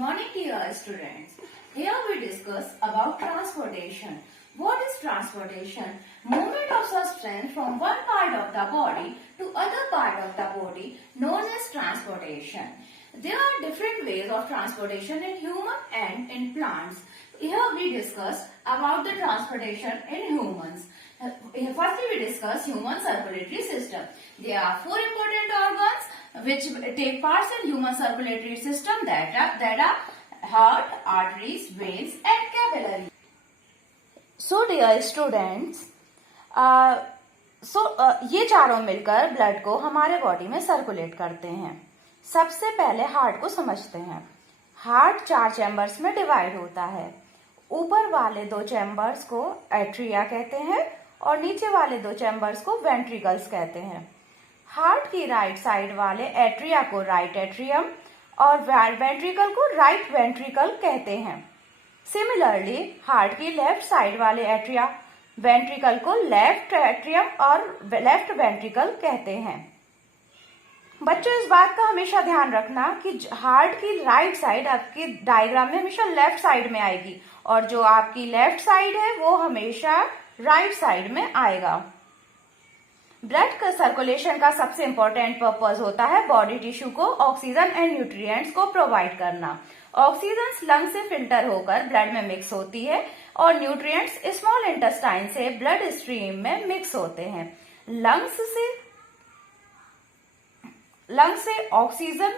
morning, dear students. Here we discuss about transportation. What is transportation? Movement of substance from one part of the body to other part of the body known as transportation. There are different ways of transportation in human and in plants. Here we discuss about the transportation in humans. Firstly, we discuss human circulatory system. There are four important organs which take parts in human circulatory system that are heart, arteries, veins and capillaries. So dear students, ये चारों मिलकर blood को हमारे body में circulate करते हैं। सबसे पहले हार्ट को समझते हैं। हार्ट 4 चैम्बर्स में डिवाइड होता है। ऊपर वाले 2 चैम्बर्स को एट्रिया कहते हैं और नीचे वाले 2 चैम्बर्स को वेंट्रिकल्स कहते हैं। हार्ट की राइट साइड वाले एट्रिया को राइट एट्रियम और वेंट्रिकल को राइट वेंट्रिकल कहते हैं। सिमिलरली हार्ट की लेफ्ट साइड वाले एट्रिया वेंट्रिकल को लेफ्ट एट्रियम और लेफ्ट वेंट्रिकल कहते हैं। बच्चों, इस बात का हमेशा ध्यान रखना कि हार्ट की राइट साइड आपकी डायग्राम में हमेशा लेफ्ट साइड में आएगी और जो आपकी लेफ्ट साइड है वो हमेशा राइट साइड में आएगा। ब्लड का सर्कुलेशन का सबसे इंपॉर्टेंट पर्पस होता है बॉडी टिश्यू को ऑक्सीजन एंड न्यूट्रिएंट्स को प्रोवाइड करना। ऑक्सीजन लंग से फिल्टर होकर ब्लड में मिक्स होती है और न्यूट्रिएंट्स स्मॉल इंटेस्टाइन से ब्लड स्ट्रीम में मिक्स होते हैं। लंग से oxygen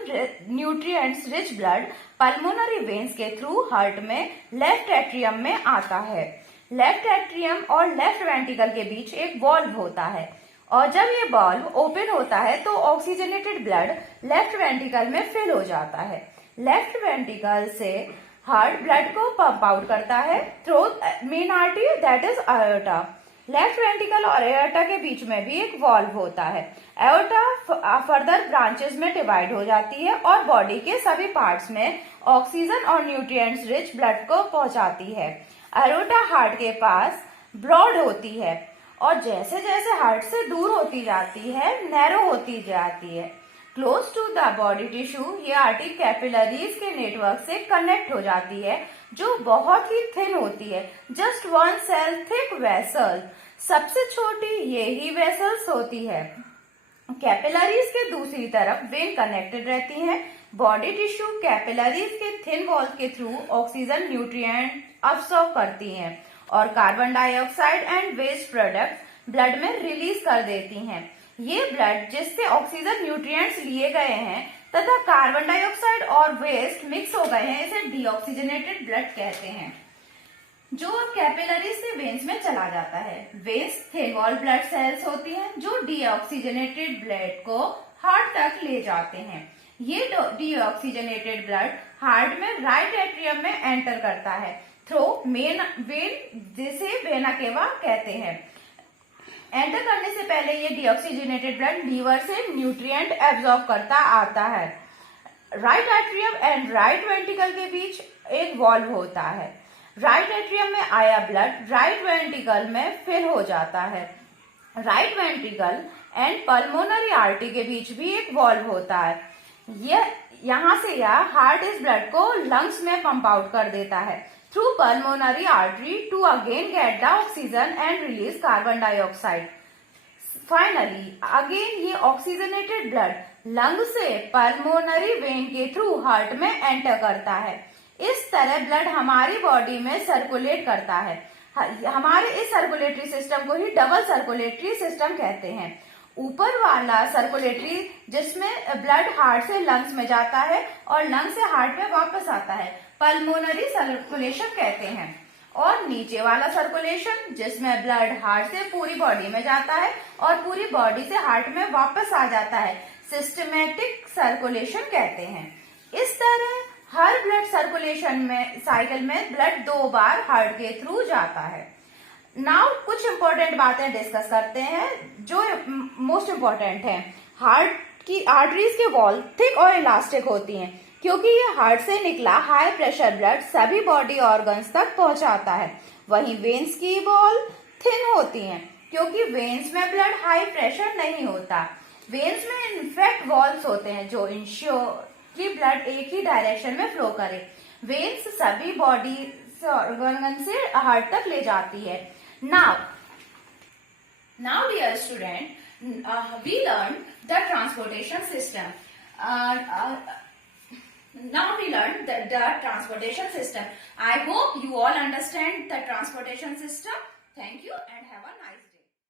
nutrients rich blood pulmonary veins के थ्रू हार्ट में लेफ्ट एट्रियम में आता है। लेफ्ट एट्रियम और लेफ्ट वेंट्रिकल के बीच एक वॉल्व होता है और जब ये वॉल्व ओपन होता है तो ऑक्सीजनेटेड ब्लड लेफ्ट वेंट्रिकल में फिल हो जाता है। लेफ्ट वेंट्रिकल से हार्ट ब्लड को पंप आउट करता है through main artery that is iota. Left ventricle और एओर्टा के बीच में भी एक वॉल्व होता है। एओर्टा फर्दर ब्रांचेस में डिवाइड हो जाती है और बॉडी के सभी पार्ट्स में ऑक्सीजन और न्यूट्रिएंट्स रिच ब्लड को पहुंचाती है। एओर्टा हार्ट के पास ब्रॉड होती है और जैसे जैसे हार्ट से दूर होती जाती है नैरो होती जाती है। Close to the body tissue ये आर्टरी कैपिलरीज के नेटवर्क से कनेक्ट हो जाती है जो बहुत ही थिन होती है। जस्ट 1 सेल थिक वेसल, सबसे छोटी ये ही वेसल्स होती है। कैपिलरीज के दूसरी तरफ वेन कनेक्टेड रहती हैं। बॉडी टिश्यू कैपिलरीज के थिन वॉल के थ्रू ऑक्सीजन न्यूट्रिएंट अब्सॉर्ब करती हैं और carbon dioxide and waste product blood में रिलीज कर देती हैं। ये ब्लड जिससे ऑक्सीजन न्यूट्रिएंट्स लिए गए हैं तथा कार्बन डाइऑक्साइड और वेस्ट मिक्स हो गए हैं, इसे डीऑक्सीजनेटेड ब्लड कहते हैं जो कैपिलरीज से वेन्स में चला जाता है। Veins thin wall blood cells होती हैं जो डीऑक्सीजनेटेड ब्लड को हार्ट तक ले जाते हैं। ये डीऑक्सीजनेटेड ब्लड हार्ट में राइट एट्रियम में एंटर करता है थ्रू मेन वेन जिसे वेना केवा कहते हैं। एंटर करने से पहले ये डीऑक्सीजनेटेड ब्लड लीवर से न्यूट्रिएंट एब्जॉर्ब करता आता है। Right atrium and right ventricle के बीच एक वॉल्व होता है। राइट एट्रियम में आया ब्लड राइट वेंट्रिकल में फिल हो जाता है। Right ventricle and pulmonary artery के बीच भी एक वॉल्व होता है। यहाँ से यह हार्ट इस ब्लड को लंग्स में पंप आउट कर देता है through pulmonary artery to again get the oxygen and release carbon dioxide. Finally, again ये oxygenated blood लंग से pulmonary vein के थ्रू हार्ट में एंटर करता है। इस तरह ब्लड हमारी बॉडी में सर्कुलेट करता है। हमारे इस सर्कुलेटरी सिस्टम को ही डबल सर्कुलेटरी सिस्टम कहते हैं। ऊपर वाला सर्कुलेटरी जिसमें ब्लड हार्ट से लंग्स में जाता है और लंग से हार्ट में वापस आता है पल्मोनरी सर्कुलेशन कहते हैं और नीचे वाला सर्कुलेशन जिसमें ब्लड हार्ट से पूरी बॉडी में जाता है और पूरी बॉडी से हार्ट में वापस आ जाता है सिस्टमेटिक सर्कुलेशन कहते हैं। इस तरह हर ब्लड सर्कुलेशन में साइकिल में ब्लड 2 बार हार्ट के थ्रू जाता है। नाउ कुछ इंपॉर्टेंट बातें डिस्कस करते हैं जो मोस्ट इंपॉर्टेंट है। हार्ट की आर्टरीज के वॉल थिक और इलास्टिक होती हैं क्योंकि ये हार्ट से निकला हाई प्रेशर ब्लड सभी बॉडी ऑर्गन्स तक पहुंचाता है। वहीं वेन्स की वॉल थिन होती हैं क्योंकि वेन्स में ब्लड हाई प्रेशर नहीं होता। वेन्स में इनफेक्ट वॉल्स होते हैं जो इंश्योर कि ब्लड एक ही डायरेक्शन में फ्लो करे। वेन्स सभी बॉडी ऑर्गन से हार्ट तक ले जाती है। Now dear student, we learned the transportation system. Now we learned the transportation system. I hope you all understand the transportation system. Thank you and have a nice day.